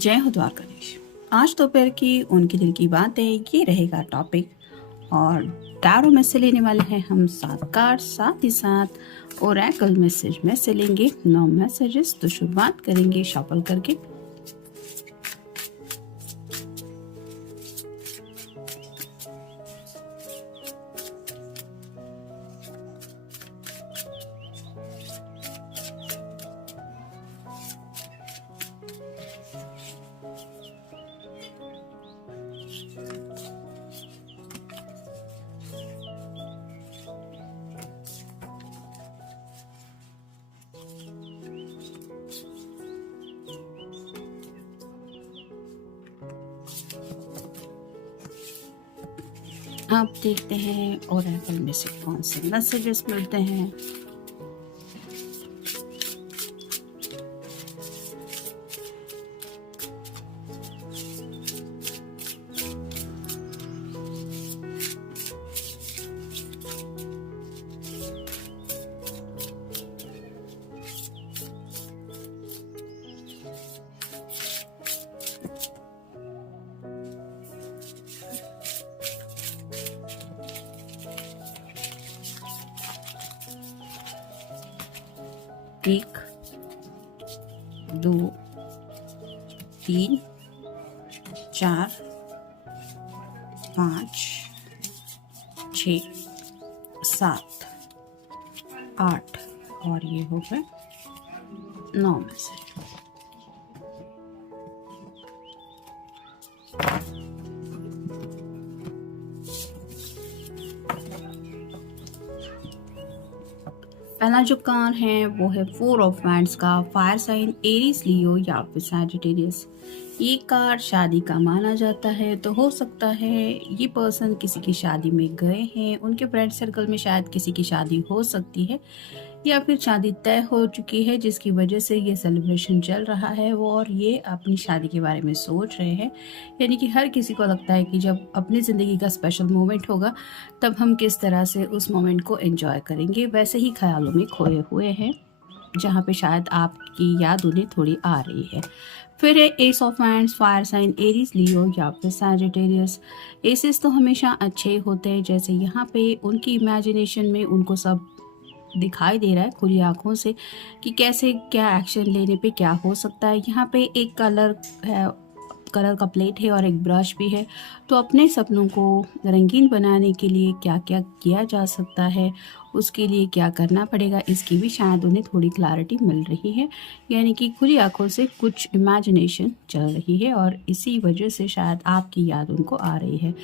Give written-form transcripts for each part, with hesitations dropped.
जय हो द्वारकाधीश। आज दोपहर की उनके दिल की बातें ये रहेगा टॉपिक। और टैरो में से लेने वाले हैं हम 7 कार्ड, साथ ही साथ ओरेकल मैसेज में से लेंगे 9 मैसेजेस। तो शुरुआत करेंगे शफल करके। आप देखते हैं ओरेकल में से कौन से मैसेजेस मिलते हैं। एक, 2, 3, 4, 5, 6, 7, 8 और ये हो गए 9 मैसेज। पहला जो कार्ड है वो है 4 ऑफ वांड्स का, फायर साइन एरीज, लियो या फिर सैजिटेरियस। ये कार्ड शादी का माना जाता है, तो हो सकता है ये पर्सन किसी की शादी में गए हैं, उनके फ्रेंड सर्कल में शायद किसी की शादी हो सकती है, या फिर शादी तय हो चुकी है जिसकी वजह से ये सेलिब्रेशन चल रहा है वो, और ये अपनी शादी के बारे में सोच रहे हैं। यानी कि हर किसी को लगता है कि जब अपनी ज़िंदगी का स्पेशल मोमेंट होगा तब हम किस तरह से उस मोमेंट को एंजॉय करेंगे। वैसे ही ख्यालों में खोए हुए हैं, जहाँ पे शायद आपकी याद उन्हें थोड़ी आ रही है। फिर है ace of wands, fire sign Aries, Leo या फिर सैजिटेरियस। एसेस तो हमेशा अच्छे होते हैं, जैसे यहाँ पे उनकी इमेजिनेशन में उनको सब दिखाई दे रहा है खुली आंखों से कि कैसे क्या एक्शन लेने पे क्या हो सकता है। यहाँ पे एक कलर है, कलर का प्लेट है और एक ब्रश भी है। तो अपने सपनों को रंगीन बनाने के लिए क्या क्या किया जा सकता है, उसके लिए क्या करना पड़ेगा, इसकी भी शायद उन्हें थोड़ी क्लैरिटी मिल रही है। यानी कि खुली आंखों से कुछ इमेजिनेशन चल रही है और इसी वजह से शायद आपकी याद उनको आ रही है।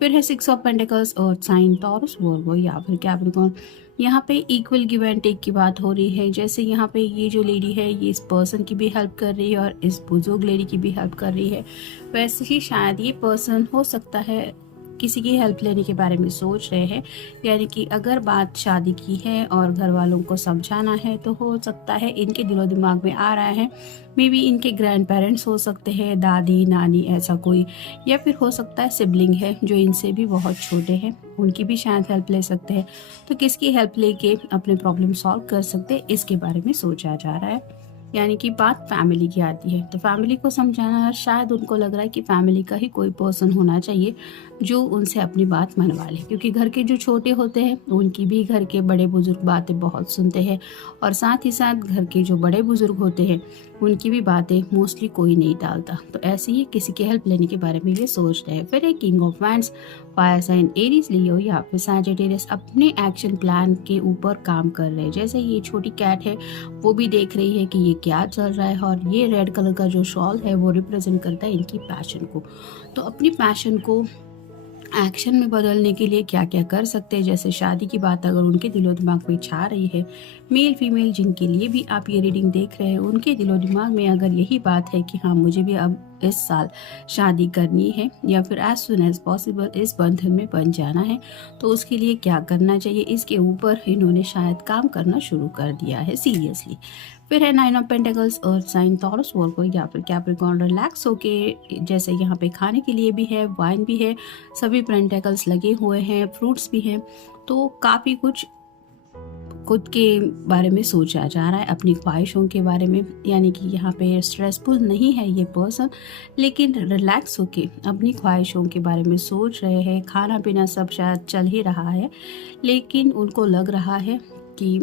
फिर है 6 ऑफ पेंटिकल्स और साइन टॉरस, वर्गो या फिर कैप्रिकॉर्न। यहाँ पे इक्वल गिव एंड टेक की बात हो रही है। जैसे यहाँ पे ये जो लेडी है ये इस पर्सन की भी हेल्प कर रही है और इस बुजुर्ग लेडी की भी हेल्प कर रही है। वैसे ही शायद ये पर्सन हो सकता है किसी की हेल्प लेने के बारे में सोच रहे हैं। यानी कि अगर बात शादी की है और घर वालों को समझाना है तो हो सकता है इनके दिलो दिमाग में आ रहा है मे बी इनके ग्रैंड पेरेंट्स हो सकते हैं, दादी नानी ऐसा कोई, या फिर हो सकता है सिबलिंग है जो इनसे भी बहुत छोटे हैं, उनकी भी शायद हेल्प ले सकते हैं। तो किसकी हेल्प लेके अपने प्रॉब्लम सॉल्व कर सकते हैं इसके बारे में सोचा जा रहा है। यानी कि बात फैमिली की आती है तो फैमिली को समझाना, शायद उनको लग रहा है कि फैमिली का ही कोई पर्सन होना चाहिए जो उनसे अपनी बात मनवा ले, क्योंकि घर के जो छोटे होते हैं उनकी भी घर के बड़े बुजुर्ग बातें बहुत सुनते हैं, और साथ ही साथ घर के जो बड़े बुजुर्ग होते हैं उनकी भी बातें मोस्टली कोई नहीं टालता। तो ऐसे ही किसी की हेल्प लेने के बारे में ये सोच रहे हैं। फिर एक king of wands, fire sign Aries, Leo या फिर सैजिटेरियस अपने एक्शन प्लान के ऊपर काम कर रहे हैं। जैसे ये छोटी कैट है वो भी देख रही है कि ये क्या चल रहा है, और ये रेड कलर का जो शॉल है वो रिप्रेजेंट करता है इनकी पैशन को। तो अपनी पैशन को एक्शन में बदलने के लिए क्या क्या कर सकते हैं, जैसे शादी की बात अगर उनके दिलो दिमाग में छा रही है, मेल फीमेल जिनके लिए भी आप ये रीडिंग देख रहे हैं उनके दिलो दिमाग में अगर यही बात है कि हाँ मुझे भी अब इस साल शादी करनी है या फिर एज सुन एज पॉसिबल इस बंधन में बन जाना है, तो उसके लिए क्या करना चाहिए, इसके ऊपर इन्होंने शायद काम करना शुरू कर दिया है सीरियसली। फिर है 9 ऑफ पेंटिकल्स और साइन टॉरस, वर्गो या फिर कैप्रिकॉर्न। रिलैक्स होके, जैसे यहाँ पे खाने के लिए भी है, वाइन भी है, सभी पेंटिकल्स लगे हुए हैं, फ्रूट्स भी हैं, तो काफ़ी कुछ खुद के बारे में सोचा जा रहा है, अपनी ख्वाहिशों के बारे में, यानी कि यहाँ पे स्ट्रेसफुल नहीं है ये पर्सन, लेकिन रिलैक्स होके अपनी ख्वाहिशों के बारे में सोच रहे हैं। खाना पीना सब शायद चल ही रहा है, लेकिन उनको लग रहा है कि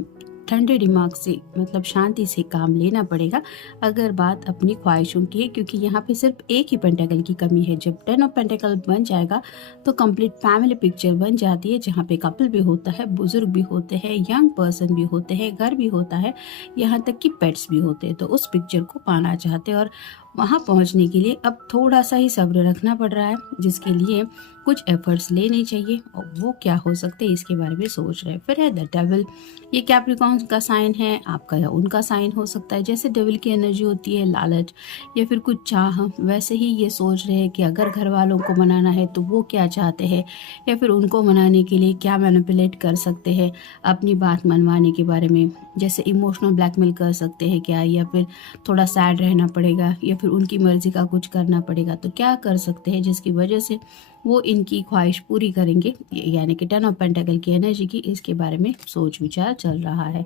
ठंडे दिमाग से, मतलब शांति से काम लेना पड़ेगा अगर बात अपनी ख्वाहिशों की है, क्योंकि यहाँ पे सिर्फ एक ही पेंटेकल की कमी है। जब 10 ऑफ पेंटेकल बन जाएगा तो कंप्लीट फैमिली पिक्चर बन जाती है, जहाँ पे कपल भी होता है, बुजुर्ग भी होते हैं, यंग पर्सन भी होते हैं, घर भी होता है, यहाँ तक कि पेट्स भी होते हैं। तो उस पिक्चर को पाना चाहते हैं और वहाँ पहुँचने के लिए अब थोड़ा सा ही सब्र रखना पड़ रहा है, जिसके लिए कुछ एफर्ट्स लेने चाहिए। और वो क्या हो सकते हैं इसके बारे में सोच रहे हैं। फिर है द डेविल। ये कैप्रिकॉर्न का साइन है, आपका या उनका साइन हो सकता है। जैसे डेविल की एनर्जी होती है लालच या फिर कुछ चाह, वैसे ही ये सोच रहे हैं कि अगर घर वालों को मनाना है तो वो क्या चाहते हैं, या फिर उनको मनाने के लिए क्या मैनिपुलेट कर सकते हैं अपनी बात मनवाने के बारे में। जैसे इमोशनल ब्लैकमेल कर सकते हैं क्या, या फिर थोड़ा सैड रहना पड़ेगा, या फिर उनकी मर्जी का कुछ करना पड़ेगा। तो क्या कर सकते हैं जिसकी वजह से वो इनकी ख्वाहिश पूरी करेंगे, यानी कि 10 ऑफ पेंटेकल की एनर्जी की, इसके बारे में सोच विचार चल रहा है।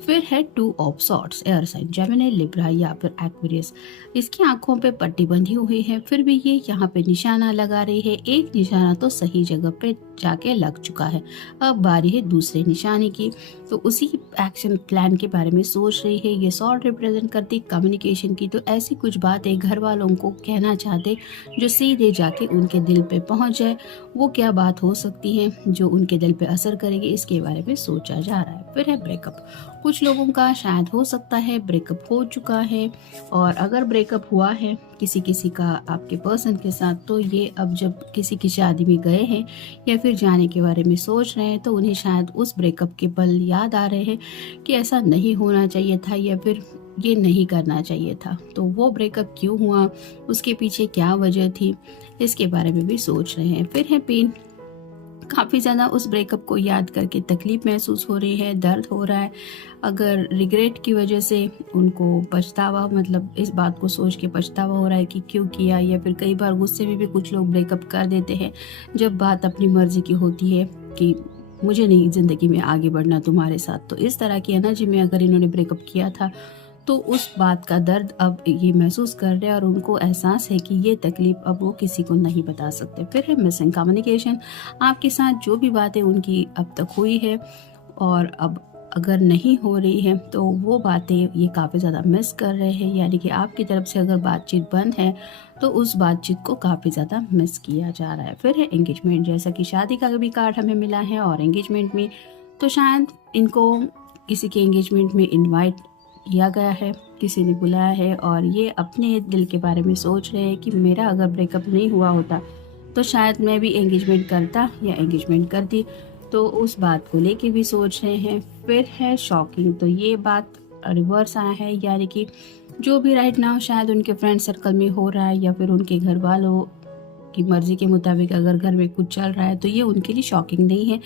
फिर है 2 of swords, air sign Gemini, Libra या फिर एक्वेरियस। इसकी आंखों पे पट्टी बंधी हुई है, फिर भी ये यहाँ पे निशाना लगा रही है। एक निशाना तो सही जगह पे जाके लग चुका है, अब बारी है दूसरे निशाने की। तो उसी एक्शन प्लान के बारे में सोच रही है। ये सॉर्ड रिप्रेजेंट करती कम्युनिकेशन की, तो ऐसी कुछ बातें घर वालों को कहना चाहते जो सीधे जाके उनके दिल पे पहुंच जाए। वो क्या बात हो सकती है जो उनके दिल पे असर करेगी, इसके बारे में सोचा जा रहा है। फिर है ब्रेकअप। कुछ लोगों का शायद हो सकता है ब्रेकअप हो चुका है, और अगर ब्रेकअप हुआ है किसी का आपके पर्सन के साथ, तो ये अब जब किसी की शादी में गए हैं या फिर जाने के बारे में सोच रहे हैं, तो उन्हें शायद उस ब्रेकअप के पल याद आ रहे हैं कि ऐसा नहीं होना चाहिए था, या फिर ये नहीं करना चाहिए था। तो वो ब्रेकअप क्यों हुआ, उसके पीछे क्या वजह थी, इसके बारे में भी सोच रहे हैं। फिर है पेन। काफ़ी ज़्यादा उस ब्रेकअप को याद करके तकलीफ महसूस हो रही है, दर्द हो रहा है। अगर रिग्रेट की वजह से उनको पछतावा, मतलब इस बात को सोच के पछतावा हो रहा है कि क्यों किया, या फिर कई बार गुस्से में भी कुछ लोग ब्रेकअप कर देते हैं जब बात अपनी मर्जी की होती है कि मुझे नहीं ज़िंदगी में आगे बढ़ना तुम्हारे साथ। तो इस तरह की एनर्जी में अगर इन्होंने ब्रेकअप किया था, तो उस बात का दर्द अब ये महसूस कर रहे हैं, और उनको एहसास है कि ये तकलीफ अब वो किसी को नहीं बता सकते। फिर है मिसिंग कम्युनिकेशन। आपके साथ जो भी बातें उनकी अब तक हुई है और अब अगर नहीं हो रही है, तो वो बातें ये काफ़ी ज़्यादा मिस कर रहे हैं, यानी कि आपकी तरफ से अगर बातचीत बंद है तो उस बातचीत को काफ़ी ज़्यादा मिस किया जा रहा है। फिर है एंगेजमेंट। जैसा कि शादी का भी कार्ड हमें मिला है और एंगेजमेंट में, तो शायद इनको किसी के एंगेजमेंट में इन्वाइट किया गया है, किसी ने बुलाया है, और ये अपने दिल के बारे में सोच रहे हैं कि मेरा अगर ब्रेकअप नहीं हुआ होता तो शायद मैं भी एंगेजमेंट करता या एंगेजमेंट करती। तो उस बात को लेके भी सोच रहे हैं। फिर है शॉकिंग। तो ये बात रिवर्स आया है, यानी कि जो भी राइट नाउ शायद उनके फ्रेंड सर्कल में हो रहा है, या फिर उनके घर वालों की मर्जी के मुताबिक अगर घर में कुछ चल रहा है, तो ये उनके लिए शॉकिंग नहीं है।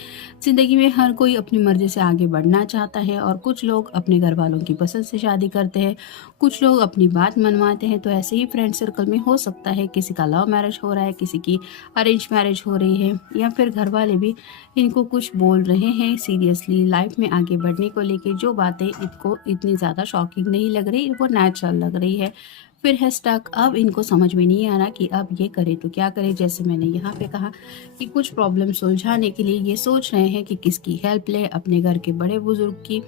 ज़िंदगी में हर कोई अपनी मर्जी से आगे बढ़ना चाहता है, और कुछ लोग अपने घर वालों की पसंद से शादी करते हैं, कुछ लोग अपनी बात मनवाते हैं। तो ऐसे ही फ्रेंड सर्कल में हो सकता है किसी का लव मैरिज हो रहा है, किसी की अरेंज मैरिज हो रही है, या फिर घर वाले भी इनको कुछ बोल रहे हैं सीरियसली लाइफ में आगे बढ़ने को लेके। जो बातें इनको इतनी ज़्यादा शॉकिंग नहीं लग रही, वो नेचुरल लग रही है। फिर है स्टक। अब इनको समझ में नहीं आ रहा कि अब ये करे तो क्या करे। जैसे मैंने यहाँ पे कहा कि कुछ प्रॉब्लम सुलझाने के लिए ये सोच रहे हैं कि किसकी हेल्प ले, अपने घर के बड़े बुजुर्ग की,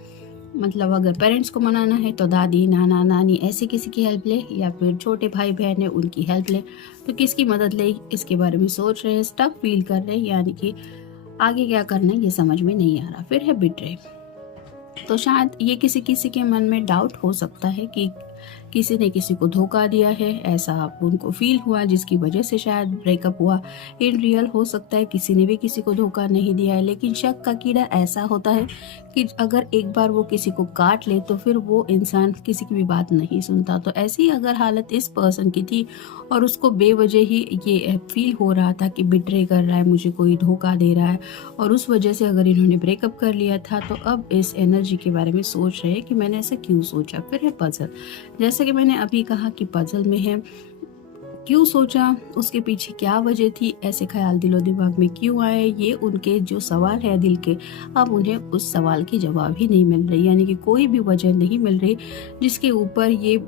मतलब अगर पेरेंट्स को मनाना है तो दादी नाना नानी ऐसे किसी की हेल्प ले, या फिर छोटे भाई बहन है उनकी हेल्प ले। तो किसकी मदद ले, इसके बारे में सोच रहे हैं, स्टक फील कर रहे हैं, यानी कि आगे क्या करना है ये समझ में नहीं आ रहा। फिर है बिट्रे। तो शायद ये किसी किसी के मन में डाउट हो सकता है कि किसी ने किसी को धोखा दिया है, ऐसा उनको फील हुआ, जिसकी वजह से शायद ब्रेकअप हुआ। इन रियल हो सकता है किसी ने भी किसी को धोखा नहीं दिया है, लेकिन शक का कीड़ा ऐसा होता है कि अगर एक बार वो किसी को काट ले तो फिर वो इंसान किसी की भी बात नहीं सुनता। तो ऐसी अगर हालत इस पर्सन की थी, और उसको बेवजह ही ये फील हो रहा था कि बिट्रे कर रहा है, मुझे कोई धोखा दे रहा है, और उस वजह से अगर इन्होंने ब्रेकअप कर लिया था, तो अब इस एनर्जी के बारे में सोच रहे हैं कि मैंने ऐसा क्यों सोचा। फिर है पजल। जैसा कि मैंने अभी कहा कि पजल में है क्यों सोचा, उसके पीछे क्या वजह थी, ऐसे ख्याल दिलो दिमाग में क्यों आए, ये उनके जो सवाल है दिल के, अब उन्हें उस सवाल की जवाब ही नहीं मिल रही, यानी कि कोई भी वजह नहीं मिल रही जिसके ऊपर ये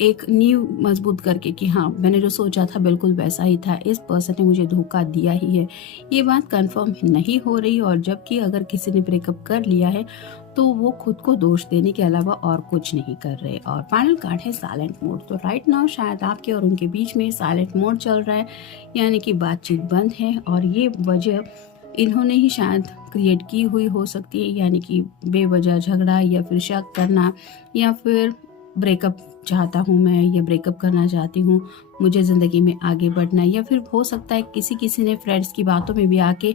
एक नींव मजबूत करके कि हाँ, मैंने जो सोचा था बिल्कुल वैसा ही था, इस पर्सन ने मुझे धोखा दिया ही है, ये बात कंफर्म नहीं हो रही। और जबकि अगर किसी ने ब्रेकअप कर लिया है तो वो खुद को दोष देने के अलावा और कुछ नहीं कर रहे। और फाइनल कार्ड है साइलेंट मोड। तो राइट नाउ शायद आपके और उनके बीच में साइलेंट मोड चल रहा है, यानी कि बातचीत बंद है, और ये वजह इन्होंने ही शायद क्रिएट की हुई हो सकती है, यानी कि बेवजह झगड़ा या फिर शक करना, या फिर ब्रेकअप चाहता हूँ मैं, या ब्रेकअप करना चाहती हूँ, मुझे ज़िंदगी में आगे बढ़ना है, या फिर हो सकता है किसी ने फ्रेंड्स की बातों में भी आके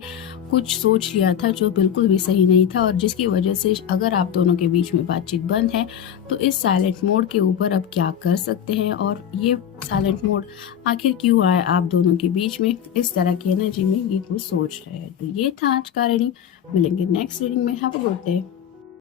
कुछ सोच लिया था जो बिल्कुल भी सही नहीं था, और जिसकी वजह से अगर आप दोनों के बीच में बातचीत बंद है तो इस साइलेंट मोड के ऊपर अब क्या कर सकते हैं, और ये साइलेंट मोड आखिर क्यों आया आप दोनों के बीच में, इस तरह की एनर्जी में ये कुछ सोच रहे हैं। तो ये था आज का रीडिंग, मिलेंगे नेक्स्ट रीडिंग में। Have a good day.